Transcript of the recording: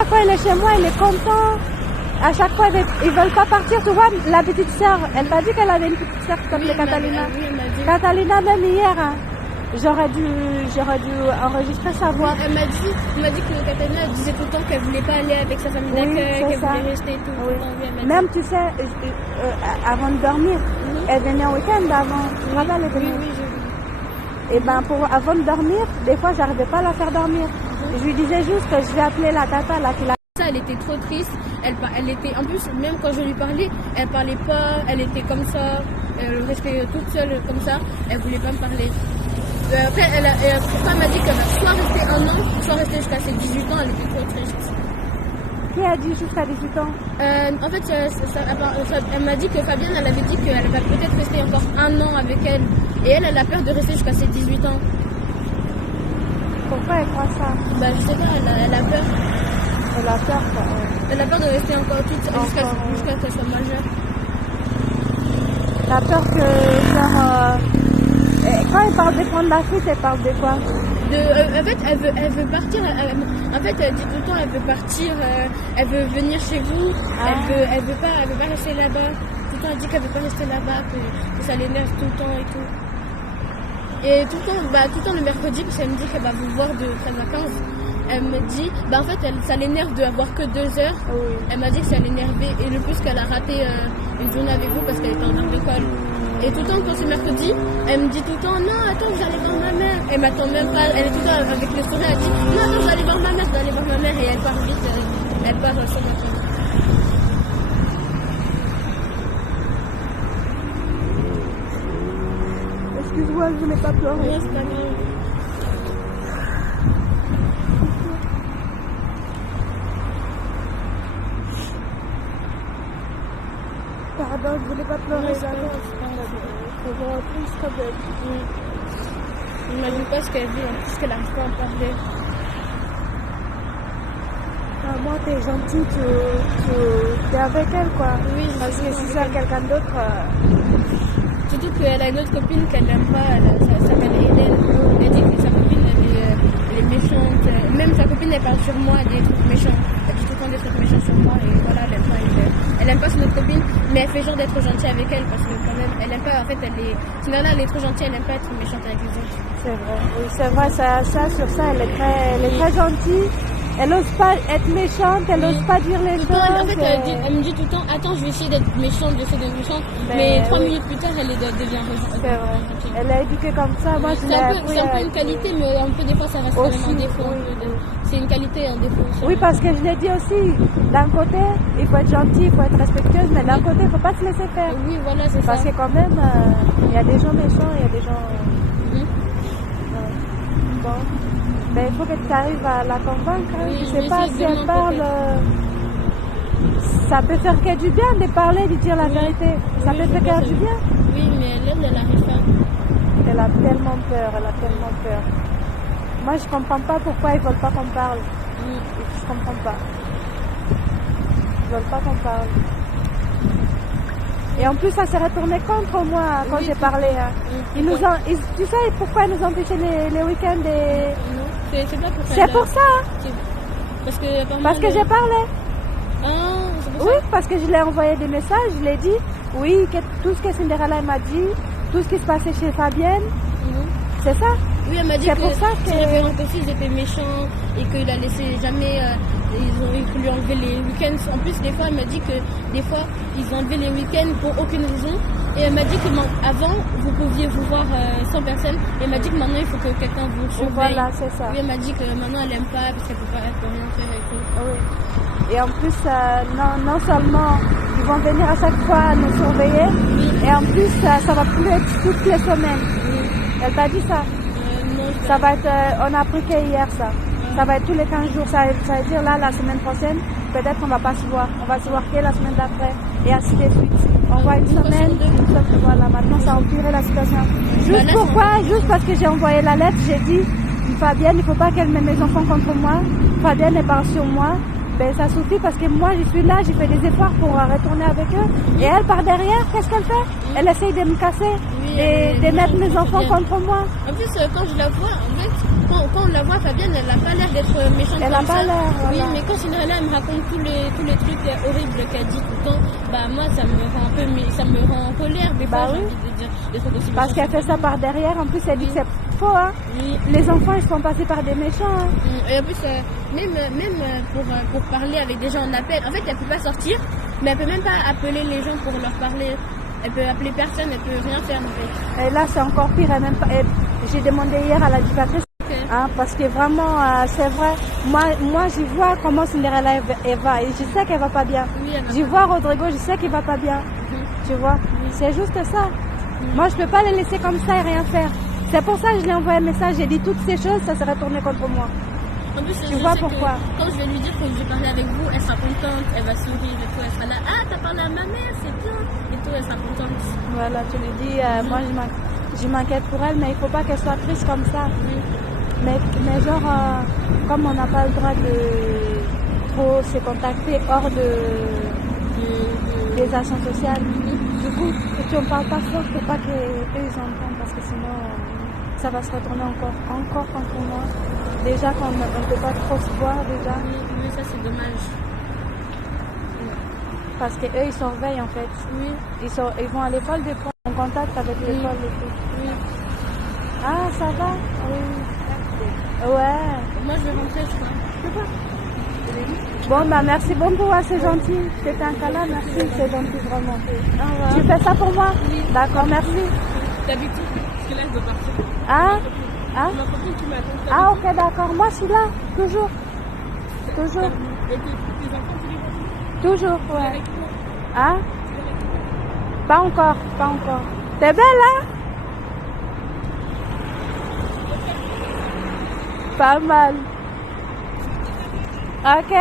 Chaque fois, il est chez moi, il est content. À chaque fois, ils veulent pas partir. Tu vois, la petite sœur, elle t'a dit qu'elle avait une petite sœur qui s'appelait Catalina. Oui, elle m'a dit. Catalina, même hier, hein, j'aurais dû enregistrer sa voix. Elle m'a dit que Catalina elle disait tout le temps qu'elle voulait pas aller avec sa famille Oui, d'accueil, c'est qu'elle ça. voulait rester tout Oui. le temps. Oui, elle m'a dit. Même, tu sais, avant de dormir, elle venait au week-end avant. Tu te rappelles, elle Oui, venait. oui, j'ai vu. Et ben, avant de dormir, des fois, j'arrivais pas à la faire dormir. Je lui disais juste que je vais appeler la tata là qui l'a. Elle était trop triste. Elle était, en plus, même quand je lui parlais, elle parlait pas. Elle était comme ça. Elle restait toute seule comme ça. Elle voulait pas me parler. Après, elle m'a dit qu'elle va soit rester 1 an, soit rester jusqu'à ses 18 ans. Elle était trop triste. Qui a dit jusqu'à 18 ans? En fait, elle m'a dit que Fabienne, elle avait dit qu'elle va peut-être rester encore 1 an avec elle. Et elle a peur de rester jusqu'à ses 18 ans. Pourquoi elle croit ça? Bah, je sais pas, elle a peur. Elle a peur, quoi. Elle a peur de rester encore jusqu'à qu'elle soit majeure. Elle a peur que, genre, quand elle parle de prendre la fuite, elle parle de quoi? En fait, elle veut partir. En fait, elle dit tout le temps, elle veut partir. Elle veut venir chez vous. Elle veut pas rester là-bas. Tout le temps, elle dit qu'elle veut pas rester là-bas, que ça l'énerve tout le temps et tout. Et tout le temps le mercredi, parce qu'elle me dit qu'elle va vous voir de 13 à 15. Elle me dit, en fait, ça l'énerve de avoir que 2 heures. Oui. Elle m'a dit que ça l'énervait. Et le plus qu'elle a raté une journée avec vous parce qu'elle était en heure d'école. Et tout le temps, quand c'est mercredi, elle me dit tout le temps, non, attends, vous allez voir ma mère. Elle m'attend même pas. Elle est tout le temps avec le sourire. Elle dit, non, attends, vous allez voir ma mère, vous allez voir ma mère. Et elle part vite. Elle part sur ma femme. Excuse-moi, je n'ai pas pleuré. Oui, c'est pas grave. Pardon, je voulais pas pleurer. Non, c'est pas grave, C'est vraiment triste quand même. Il m'a dit pas ce qu'elle vit, en plus qu'elle n'arrive pas à en parler. Ah, moi, t'es gentil, tu es avec elle, quoi. Oui, je Parce suis que si avec c'est elle. quelqu'un d'autre, Surtout qu'elle a une autre copine qu'elle n'aime pas, ça s'appelle Hélène. Elle dit que sa copine elle est méchante. Même sa copine elle parle sur moi, elle dit des trucs méchants. Elle dit tout le temps des trucs méchants sur moi et voilà, elle aime pas. Elle aime pas son autre copine, mais elle fait genre d'être gentille avec elle parce que quand même, elle aime pas, en fait, elle est trop gentille, elle aime pas être méchante avec les autres. c'est vrai. Oui, c'est vrai, ça, sur ça, elle est très gentille. Elle n'ose pas être méchante, elle n'ose pas dire les Tout le temps, en choses. fait, elle me dit tout le temps, attends, je vais essayer d'être méchante, mais 3 minutes plus tard, elle devient C'est vrai. gentille. Elle est éduquée comme ça. Moi, je l'ai appris C'est un peu avec- une qualité, mais un peu des fois ça reste quand Aussi, même un défaut. oui. C'est une qualité et un défaut. aussi. Oui, parce que je l'ai dit aussi, d'un côté, il faut être gentil, il faut être respectueuse, mais d'un côté, il ne faut pas se laisser faire. Oui, voilà, c'est ça. Parce que quand même, il y a des gens méchants, il y a des gens... Mhm. Bon. Mais il faut que tu arrives à la convaincre. Hein. Oui, Je je sais vais pas essayer si de elle mon parle... côté. Ça peut faire que du bien de parler, de dire la vérité. Ça Oui, peut je te peux faire ça. du bien. Oui, mais elle n'arrive pas. Elle a tellement peur, elle a tellement peur. Moi, je comprends pas pourquoi ils veulent pas qu'on parle. Je comprends pas. Ils veulent pas qu'on parle. Et en plus, ça s'est retourné contre moi quand Oui, j'ai parlé. Hein. Oui, Tu sais pourquoi ils nous empêchaient les week-ends et... Non, c'est pas pour ça. C'est pour ça, hein. Parce que, apparemment, Parce que j'ai parlé. Ah, c'est pour Oui, ça. parce que je lui ai envoyé des messages, je lui ai dit, oui, que tout ce que Cinderella m'a dit, tout ce qui se passait chez Fabienne, Mhm. c'est ça. Oui, elle m'a dit C'est que pour ça que- ses référents aussi, ils étaient méchants et qu'il a laissé jamais. Ils lui enlevé les week-ends. En plus, des fois, elle m'a dit que des fois, ils ont enlevé les week-ends pour aucune raison. Et elle m'a dit que avant, vous pouviez vous voir 100 personnes. Et elle m'a dit que maintenant, il faut que quelqu'un vous surveille. Voilà, c'est ça. Oui, elle m'a dit que maintenant, elle aime pas parce qu'elle peut pas rien faire et tout. Oui. Et en plus, non seulement ils vont venir à chaque fois nous surveiller, et en plus, ça va plus être toutes les semaines. Elle t'a dit ça. Non, Ça va être, on a appris qu'hier ça. Ça va être tous les 15 jours. Ça veut dire là, la semaine prochaine, peut-être on va pas se voir. On va se voir que la semaine d'après. Et ainsi de suite. On voit une semaine, voilà, maintenant ça a empiré la situation. Juste là, pourquoi? Juste parce que j'ai envoyé la lettre, j'ai dit, Fabienne, il ne faut pas qu'elle mette mes enfants contre moi. Fabienne est parle sur moi. Ben ça suffit parce que moi je suis là, j'ai fait des efforts pour retourner avec eux. Et elle par derrière, qu'est-ce qu'elle fait? Elle essaye de me casser Oui, et de mettre mes enfants contre moi. En plus, quand je la vois, en fait, quand on la voit, Fabienne, elle n'a pas l'air d'être méchante. Elle n'a comme pas ça. l'air, voilà. Oui, mais quand Cinderella elle me raconte tous les trucs horribles qu'elle dit tout le temps, bah moi ça me rend un peu, ça me rend en colère des fois. Bah J'ai oui. envie de dire des trucs aussi Parce méchants. qu'elle fait ça par derrière. En plus, elle dit que c'est faux. Hein. Oui. Les enfants, ils sont passés par des méchants. Hein. Et en plus, même pour parler avec des gens en appel, en fait, elle peut pas sortir, mais elle peut même pas appeler les gens pour leur parler. Elle peut appeler personne, elle peut rien faire en fait. Et là, c'est encore pire. J'ai demandé hier à la éducatrice. Hein, parce que vraiment, c'est vrai, moi j'y vois comment Cinderella elle va, et je sais qu'elle va pas bien. Oui, J'y vois Rodrigo, je sais qu'il va pas bien. Tu vois, c'est juste ça. Moi je peux pas les laisser comme ça et rien faire. C'est pour ça que je lui ai envoyé un message, j'ai dit toutes ces choses, ça serait tourné contre moi. En plus, Tu je vois sais pourquoi? que quand je vais lui dire que j'ai parlé avec vous, elle sera contente, elle va sourire et tout, elle sera là, ah t'as parlé à ma mère, c'est bien, et tout, elle sera contente. Voilà, tu lui dis, moi je m'inquiète pour elle, mais il faut pas qu'elle soit triste comme ça. Mais genre, comme on n'a pas le droit de trop se contacter hors des actions sociales, du coup, tu en parles pas fort pour pas qu'eux ils entendent, parce que sinon ça va se retourner encore contre moi. Déjà qu'on ne peut pas trop se voir déjà. Oui, ça c'est dommage. Parce qu'eux ils surveillent en fait. Oui. Ils vont à l'école des fois, en contact avec l'école et tout. Oui. Ah, ça va? Oui. Ouais. Moi je vais rentrer, je crois. Bon, bah merci beaucoup, c'est gentil. C'était un câlin, merci, c'est gentil vraiment. Tu fais ça pour moi? Oui. D'accord, merci. D'habitude, parce que là je dois partir. Hein? Hein? Ma copine qui m'attend. Ah, ok, d'accord. Moi, je suis là, toujours. Toujours. Et tes enfants, tu les vois? Toujours, ouais. Avec moi. Hein? Pas encore, pas encore. T'es belle, hein? Pas mal. Ok.